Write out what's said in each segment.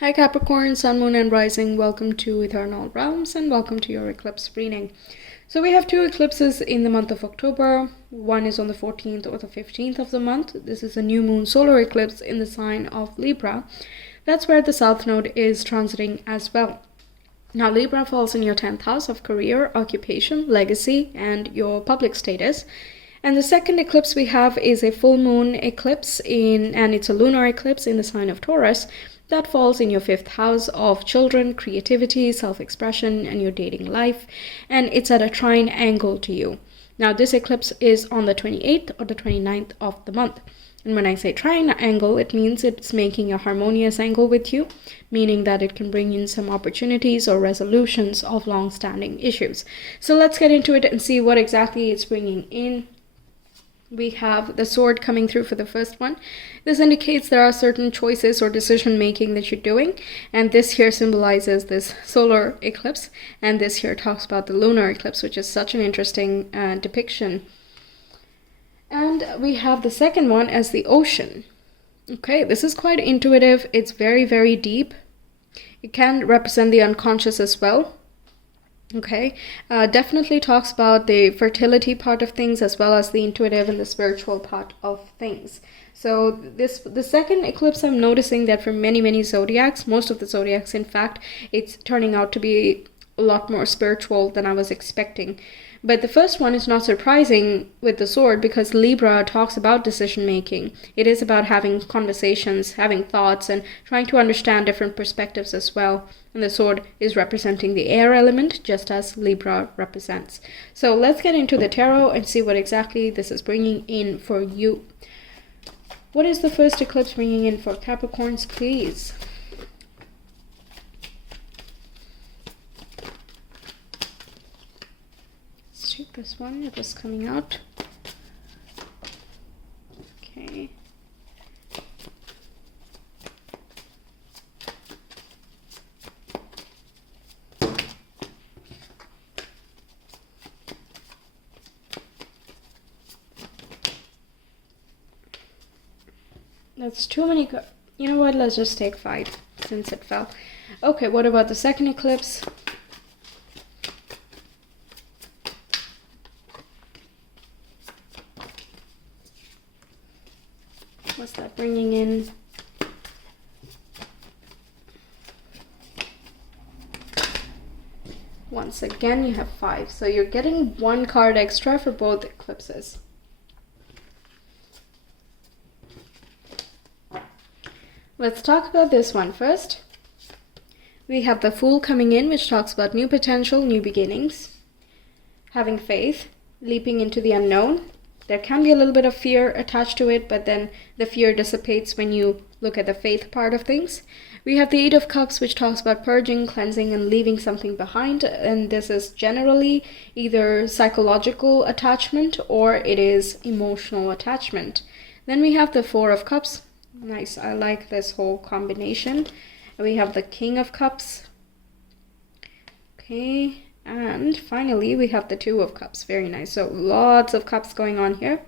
Hi Capricorn, Sun, Moon and Rising, welcome to Ethernal Realms and welcome to your eclipse reading. So we have two eclipses in the month of October. One is on the 14th or the 15th of the month. This is a new moon solar eclipse in the sign of Libra. That's where the South Node is transiting as well. Now Libra falls in your 10th house of career, occupation, legacy and your public status. And the second eclipse we have is a full moon eclipse and it's a lunar eclipse in the sign of Taurus. That falls in your 5th house of children, creativity, self-expression, and your dating life. And it's at a trine angle to you. Now, this eclipse is on the 28th or the 29th of the month. And when I say trine angle, it means it's making a harmonious angle with you, meaning that it can bring in some opportunities or resolutions of long-standing issues. So let's get into it and see what exactly it's bringing in. We have the sword coming through for the first one. This indicates there are certain choices or decision making that you're doing, and this here symbolizes this solar eclipse, and this here talks about the lunar eclipse, which is such an interesting depiction. And we have the second one as the ocean. Okay, this is quite intuitive. It's very, very deep. It can represent the unconscious as well. Okay, definitely talks about the fertility part of things as well as the intuitive and the spiritual part of things. So the second eclipse, I'm noticing that for many zodiacs, most of the zodiacs in fact, it's turning out to be a lot more spiritual than I was expecting. But the first one is not surprising with the sword because Libra talks about decision making. It is about having conversations, having thoughts, and trying to understand different perspectives as well. And the sword is representing the air element, just as Libra represents. So let's get into the tarot and see what exactly this is bringing in for you. What is the first eclipse bringing in for Capricorns, please? This one, it was coming out. Okay. That's too many. You know what? Let's just take 5 since it fell. Okay, what about the second eclipse? What's that bringing in? Once again, you have 5. So you're getting 1 card extra for both eclipses. Let's talk about this one first. We have the Fool coming in, which talks about new potential, new beginnings, having faith, leaping into the unknown. There can be a little bit of fear attached to it, but then the fear dissipates when you look at the faith part of things. We have the 8 of Cups, which talks about purging, cleansing, and leaving something behind. And this is generally either psychological attachment or it is emotional attachment. Then we have the 4 of Cups. Nice, I like this whole combination. We have the King of Cups. Okay. And finally, we have the 2 of Cups. Very nice. So lots of cups going on here.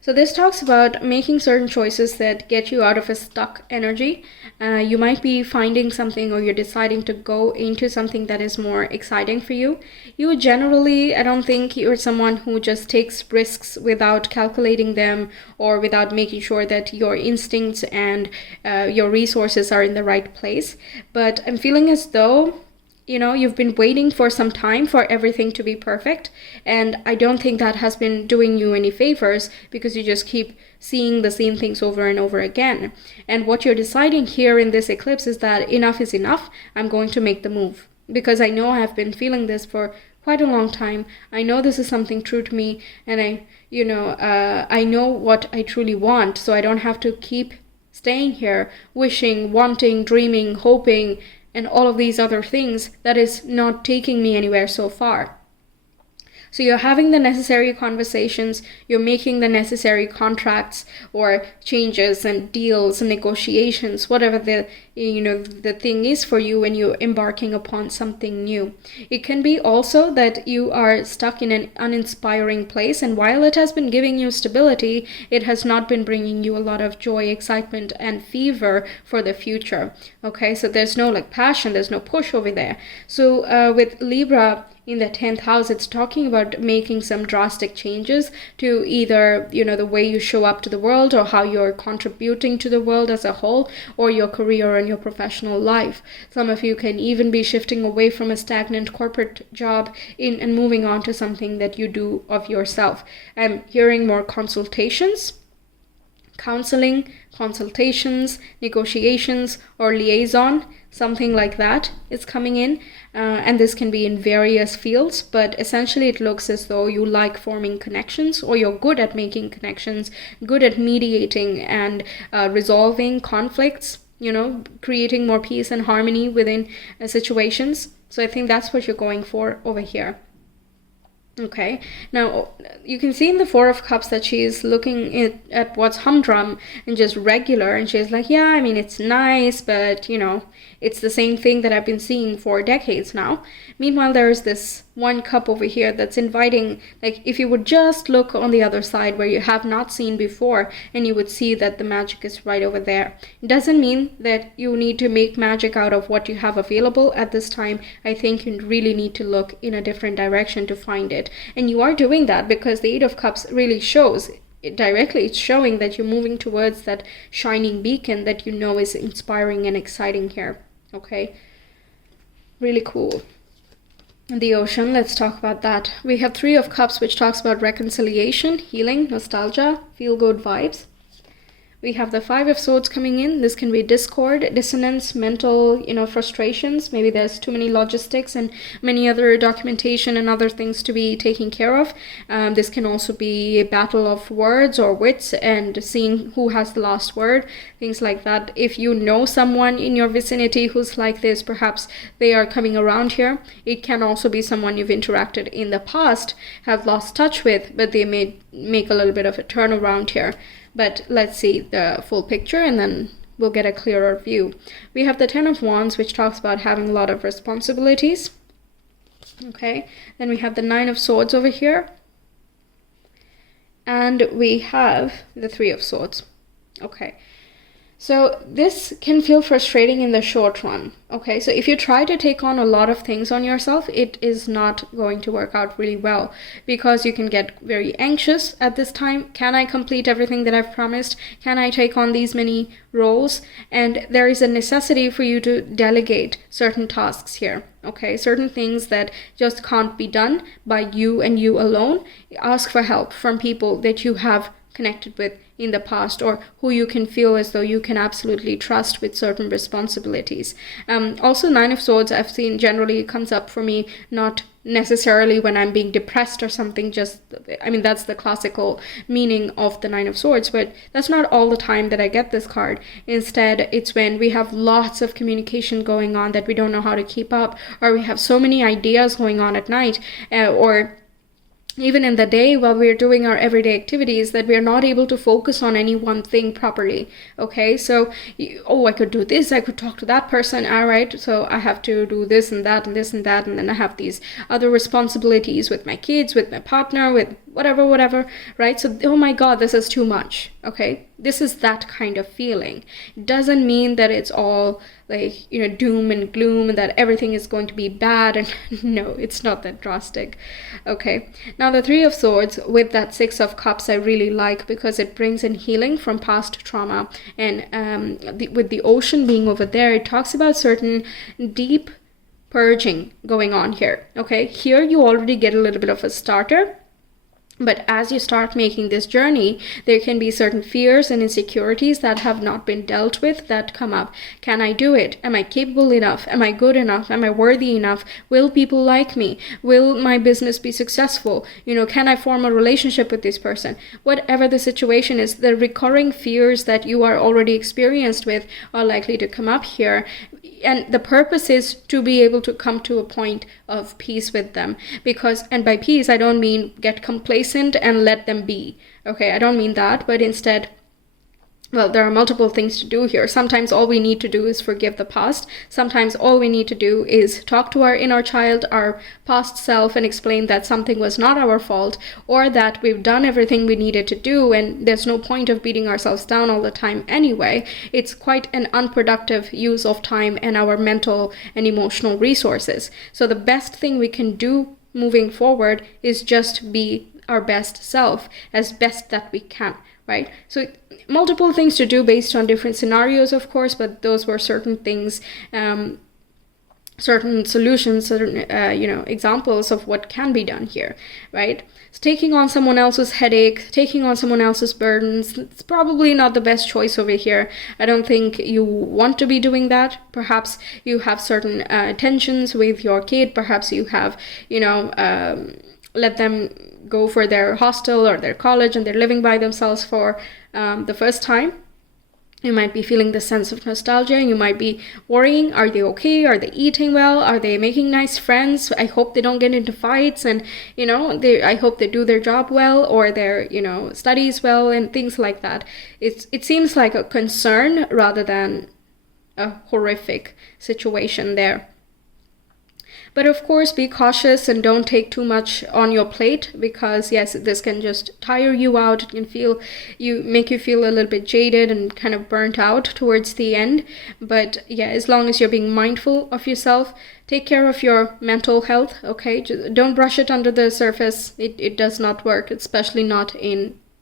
So this talks about making certain choices that get you out of a stuck energy. You might be finding something or you're deciding to go into something that is more exciting for you. You generally, I don't think you're someone who just takes risks without calculating them or without making sure that your instincts and your resources are in the right place. But I'm feeling as though you've been waiting for some time for everything to be perfect. And I don't think that has been doing you any favors because you just keep seeing the same things over and over again. And what you're deciding here in this eclipse is that enough is enough. I'm going to make the move because I know I've been feeling this for quite a long time. I know this is something true to me and I know what I truly want. So I don't have to keep staying here, wishing, wanting, dreaming, hoping, and all of these other things that is not taking me anywhere so far. So you're having the necessary conversations, you're making the necessary contracts or changes and deals and negotiations, whatever the thing is for you when you're embarking upon something new. It can be also that you are stuck in an uninspiring place, and while it has been giving you stability, it has not been bringing you a lot of joy, excitement, and fever for the future. Okay, so there's no like passion, there's no push over there. So with Libra in the 10th house, it's talking about making some drastic changes to either, the way you show up to the world, or how you're contributing to the world as a whole, or your career and your professional life. Some of you can even be shifting away from a stagnant corporate job and moving on to something that you do of yourself. I'm hearing more consultations, counseling, consultations, negotiations, or liaison, something like that is coming in. And this can be in various fields, but essentially it looks as though you like forming connections, or you're good at making connections, good at mediating and resolving conflicts, creating more peace and harmony within situations. So I think that's what you're going for over here. Okay, now you can see in the Four of Cups that she's looking at what's humdrum and just regular, and she's like, yeah, I mean, it's nice, but it's the same thing that I've been seeing for decades now. Meanwhile, there's this one cup over here that's inviting, like, if you would just look on the other side where you have not seen before, and you would see that the magic is right over there. It doesn't mean that you need to make magic out of what you have available at this time. I think you really need to look in a different direction to find it. And you are doing that because the Eight of Cups really shows it directly. It's showing that you're moving towards that shining beacon that is inspiring and exciting here. Okay, really cool. The ocean, let's talk about that. We have Three of Cups, which talks about reconciliation, healing, nostalgia, feel-good vibes. We have the Five of Swords coming in. This can be discord, dissonance, mental, frustrations. Maybe there's too many logistics and many other documentation and other things to be taken care of. This can also be a battle of words or wits and seeing who has the last word, things like that. If you know someone in your vicinity who's like this, perhaps they are coming around here. It can also be someone you've interacted in the past, have lost touch with, but they may make a little bit of a turnaround here. But let's see the full picture and then we'll get a clearer view. We have the Ten of Wands, which talks about having a lot of responsibilities. Okay, then we have the Nine of Swords over here. And we have the Three of Swords. Okay, so this can feel frustrating in the short run. Okay, so if you try to take on a lot of things on yourself, it is not going to work out really well because you can get very anxious at this time. Can I complete everything that I've promised? Can I take on these many roles? And there is a necessity for you to delegate certain tasks here. Okay, certain things that just can't be done by you and you alone. Ask for help from people that you have connected with in the past, or who you can feel as though you can absolutely trust with certain responsibilities. Also, Nine of Swords I've seen generally comes up for me not necessarily when I'm being depressed or something, that's the classical meaning of the Nine of Swords, but that's not all the time that I get this card. Instead, it's when we have lots of communication going on that we don't know how to keep up, or we have so many ideas going on at night, or even in the day while we're doing our everyday activities, that we're not able to focus on any one thing properly. Okay, so I could do this, I could talk to that person, all right, so I have to do this and that and this and that, and then I have these other responsibilities with my kids, with my partner, with whatever, right? So, oh my god, this is too much. Okay, this is that kind of feeling. It doesn't mean that it's all like, doom and gloom and that everything is going to be bad, and no, it's not that drastic. Okay, now the Three of Swords with that Six of Cups I really like because it brings in healing from past trauma, and with the ocean being over there, it talks about certain deep purging going on here. Okay, here you already get a little bit of a starter. But as you start making this journey, there can be certain fears and insecurities that have not been dealt with that come up. Can I do it? Am I capable enough? Am I good enough? Am I worthy enough? Will people like me? Will my business be successful? Can I form a relationship with this person? Whatever the situation is, the recurring fears that you are already experienced with are likely to come up here. and the purpose is to be able to come to a point of peace with them, because, and by peace I don't mean get complacent and let them be, okay, I don't mean that, but instead, well, there are multiple things to do here. Sometimes all we need to do is forgive the past. Sometimes all we need to do is talk to our inner child, our past self, and explain that something was not our fault, or that we've done everything we needed to do and there's no point of beating ourselves down all the time anyway. It's quite an unproductive use of time and our mental and emotional resources. So the best thing we can do moving forward is just be our best self as best that we can, right? So multiple things to do based on different scenarios, of course, but those were certain things, certain solutions, certain examples of what can be done here, right? So taking on someone else's headache, taking on someone else's burdens, it's probably not the best choice over here. I don't think you want to be doing that. Perhaps you have certain tensions with your kid. Perhaps you have, let them go for their hostel or their college and they're living by themselves for the first time. You might be feeling this sense of nostalgia. You might be worrying, are they okay? Are they eating well? Are they making nice friends? I hope they don't get into fights, and I hope they do their job well, or their studies well, and things like that. It seems like a concern rather than a horrific situation there. But of course, be cautious and don't take too much on your plate, because yes, this can just tire you out. It can make you feel a little bit jaded and kind of burnt out towards the end. But yeah, as long as you're being mindful of yourself, take care of your mental health, okay? Just don't brush it under the surface. It does not work, especially not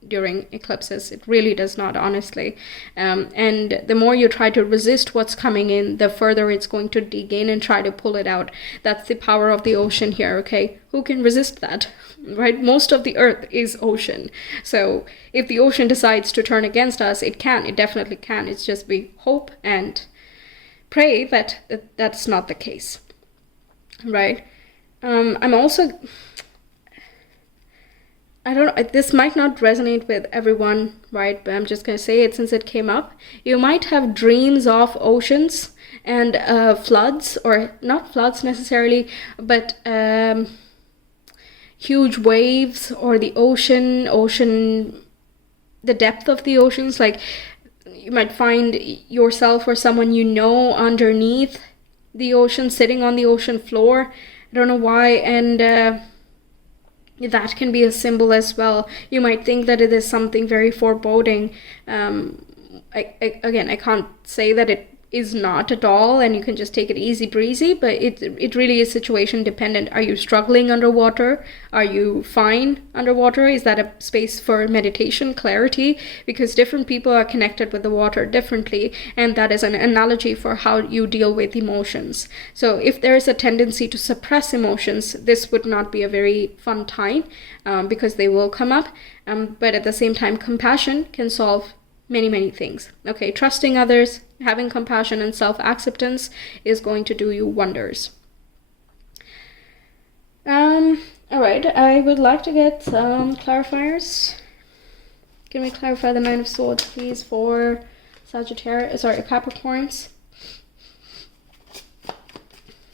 during eclipses. It really does not, honestly. And the more you try to resist what's coming in, the further it's going to dig in and try to pull it out. That's the power of the ocean here, okay? Who can resist that, right? Most of the earth is ocean. So if the ocean decides to turn against us, it definitely can. It's just we hope and pray that that's not the case, right? I'm also, I don't know, this might not resonate with everyone, right? But I'm just going to say it since it came up. You might have dreams of oceans and floods, or not floods necessarily, but huge waves, or the ocean, the depth of the oceans. Like you might find yourself or someone underneath the ocean, sitting on the ocean floor. I don't know why, and that can be a symbol as well. You might think that it is something very foreboding. I can't say that it is not at all, and you can just take it easy breezy, but it really is situation dependent. Are you struggling underwater? Are you fine underwater? Is that a space for meditation, clarity? Because different people are connected with the water differently, and that is an analogy for how you deal with emotions. So if there is a tendency to suppress emotions, this would not be a very fun time, because they will come up, but at the same time, compassion can solve many things. Okay, trusting others, having compassion and self-acceptance is going to do you wonders. All right, I would like to get some clarifiers. Can we clarify the Nine of Swords, please, for Capricorns?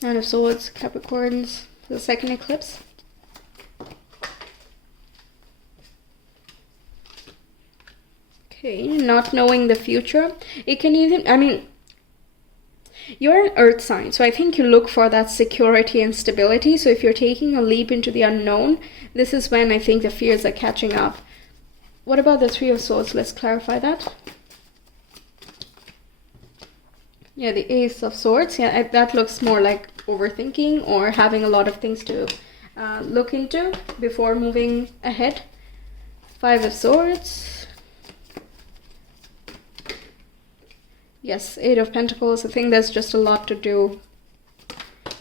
Nine of Swords, Capricorns, the second eclipse. Okay, not knowing the future. It can even, you're an earth sign, so I think you look for that security and stability. So if you're taking a leap into the unknown, this is when I think the fears are catching up. What about the Three of Swords? Let's clarify that. Yeah, the Ace of Swords. Yeah, that looks more like overthinking or having a lot of things to look into before moving ahead. Five of Swords. Yes, Eight of Pentacles. I think there's just a lot to do.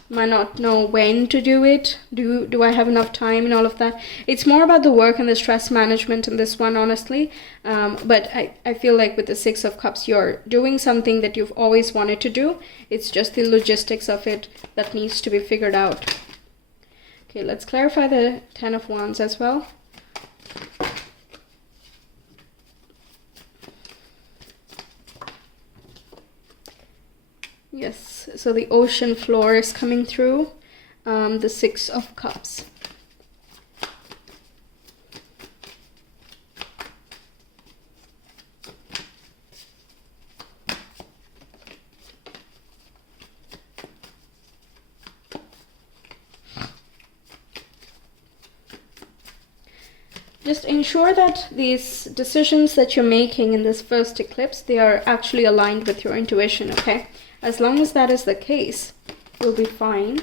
Might not know when to do it. Do I have enough time and all of that? It's more about the work and the stress management in this one, honestly. But I feel like with the Six of Cups, you're doing something that you've always wanted to do. It's just the logistics of it that needs to be figured out. Okay, let's clarify the Ten of Wands as well. Yes, so the ocean floor is coming through. The Six of Cups. Just ensure that these decisions that you're making in this first eclipse, they are actually aligned with your intuition, okay? As long as that is the case, you'll be fine.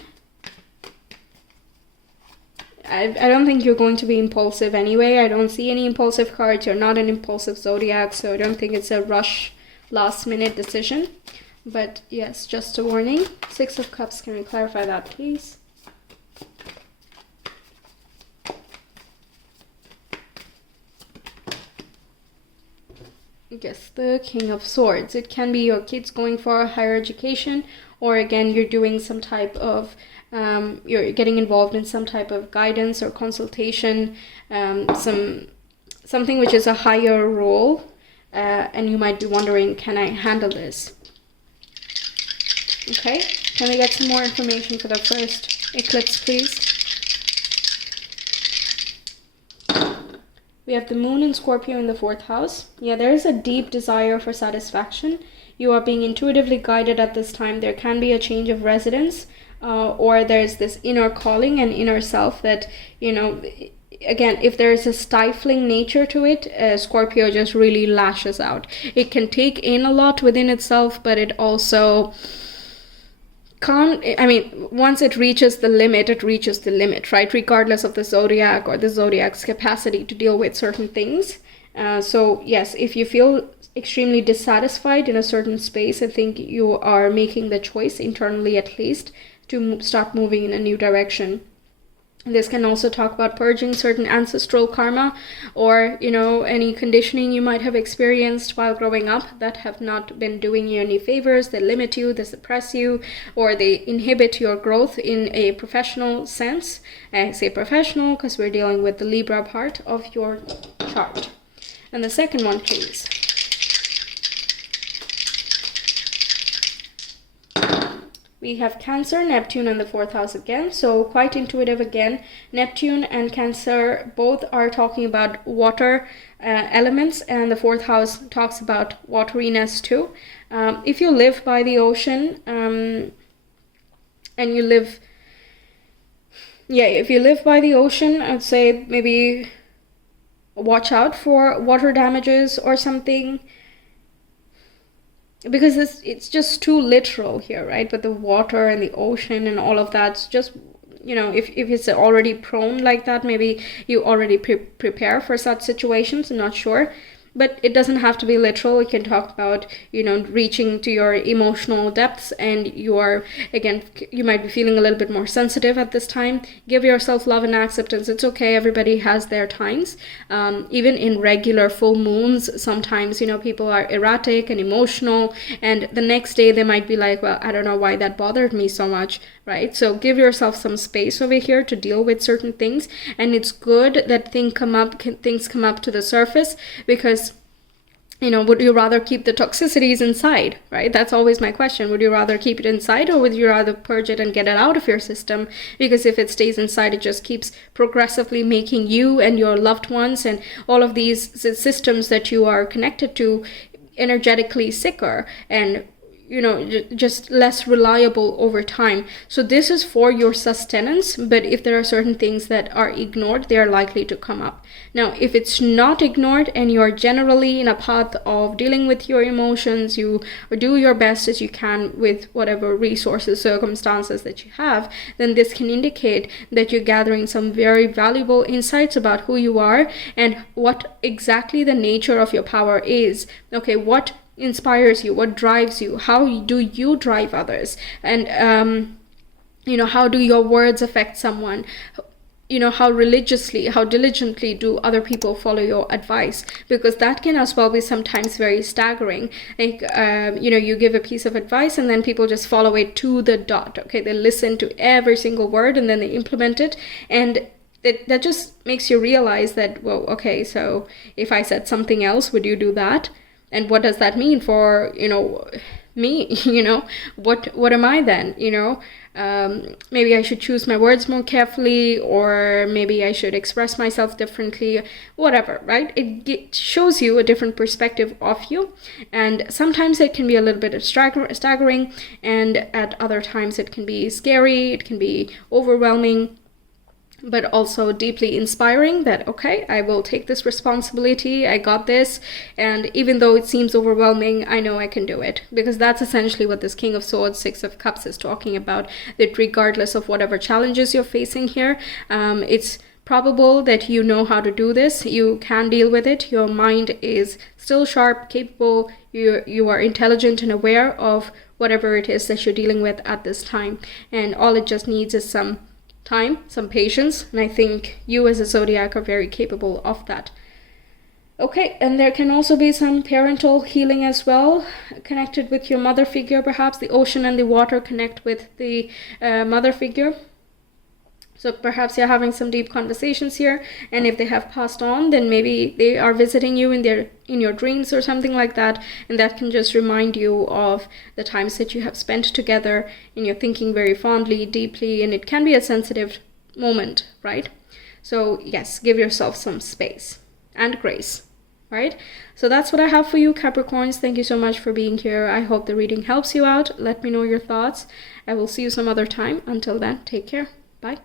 I don't think you're going to be impulsive anyway. I don't see any impulsive cards. You're not an impulsive zodiac, so I don't think it's a rush, last-minute decision. But yes, just a warning. Six of Cups, can we clarify that, please? Yes, the King of Swords. It can be your kids going for a higher education, or again, you're doing some type of, you're getting involved in some type of guidance or consultation, something which is a higher role, and you might be wondering, can I handle this? Okay, can we get some more information for the first eclipse, please? We have the Moon and Scorpio in the 4th house. Yeah, there is a deep desire for satisfaction. You are being intuitively guided at this time. There can be a change of residence, or there's this inner calling and inner self that, you know, again, if there is a stifling nature to it, Scorpio just really lashes out. It can take in a lot within itself, but it also can't, I mean, once it reaches the limit, it reaches the limit, right? Regardless of the zodiac or the zodiac's capacity to deal with certain things. So yes, if you feel extremely dissatisfied in a certain space, I think you are making the choice, internally at least, to start moving in a new direction. This can also talk about purging certain ancestral karma, or, you know, any conditioning you might have experienced while growing up that have not been doing you any favors. They limit you, they suppress you, or they inhibit your growth in a professional sense. I say professional because we're dealing with the Libra part of your chart. And the second one, please. We have Cancer, Neptune, and the 4th house again, so quite intuitive again. Neptune and Cancer both are talking about water elements, and the 4th house talks about wateriness too. If you live by the ocean, and you live, yeah, if you live by the ocean, I'd say maybe watch out for water damages or something, because it's just too literal here, right? But the water and the ocean and all of that's just, you know, if it's already prone like that, maybe you already prepare for such situations. I'm not sure. But it doesn't have to be literal. We can talk about, you know, reaching to your emotional depths, and you are, again, you might be feeling a little bit more sensitive at this time. Give yourself love and acceptance. It's okay. Everybody has their times. Even in regular full moons, sometimes, you know, people are erratic and emotional, and the next day they might be like, well, I don't know why that bothered me so much, right? So give yourself some space over here to deal with certain things. And it's good that things come up to the surface, because, you know, would you rather keep the toxicities inside, right? That's always my question. Would you rather keep it inside, or would you rather purge it and get it out of your system? Because if it stays inside, it just keeps progressively making you and your loved ones and all of these systems that you are connected to energetically sicker and, you know, just less reliable over time. So this is for your sustenance, but if there are certain things that are ignored, they are likely to come up. Now, if it's not ignored and you're generally in a path of dealing with your emotions, you do your best as you can with whatever resources, circumstances that you have, then this can indicate that you're gathering some very valuable insights about who you are and what exactly the nature of your power is. Okay, what inspires you, what drives you, how do you drive others, and you know, how do your words affect someone, you know, how religiously, how diligently do other people follow your advice, because that can as well be sometimes very staggering. Like, you know, you give a piece of advice and then people just follow it to the dot. Okay, they listen to every single word and then they implement it, and that just makes you realize that, well, okay, so if I said something else, would you do that? And what does that mean for, you know, me, you know, what am I then, you know? Maybe I should choose my words more carefully, or maybe I should express myself differently, whatever, right? It shows you a different perspective of you, and sometimes it can be a little bit staggering, and at other times it can be scary, it can be overwhelming, but also deeply inspiring that, okay, I will take this responsibility, I got this, and even though it seems overwhelming, I know I can do it. Because that's essentially what this King of Swords, Six of Cups is talking about, that regardless of whatever challenges you're facing here, it's probable that you know how to do this, you can deal with it, your mind is still sharp, capable, you are intelligent and aware of whatever it is that you're dealing with at this time, and all it just needs is some time, some patience, and I think you as a zodiac are very capable of that. Okay, and there can also be some parental healing as well, connected with your mother figure. Perhaps the ocean and the water connect with the mother figure. So perhaps you're having some deep conversations here, and if they have passed on, then maybe they are visiting you in your dreams or something like that, and that can just remind you of the times that you have spent together, and you're thinking very fondly, deeply, and it can be a sensitive moment, right? So yes, give yourself some space and grace, right? So that's what I have for you, Capricorns. Thank you so much for being here. I hope the reading helps you out. Let me know your thoughts. I will see you some other time. Until then, take care. Bye.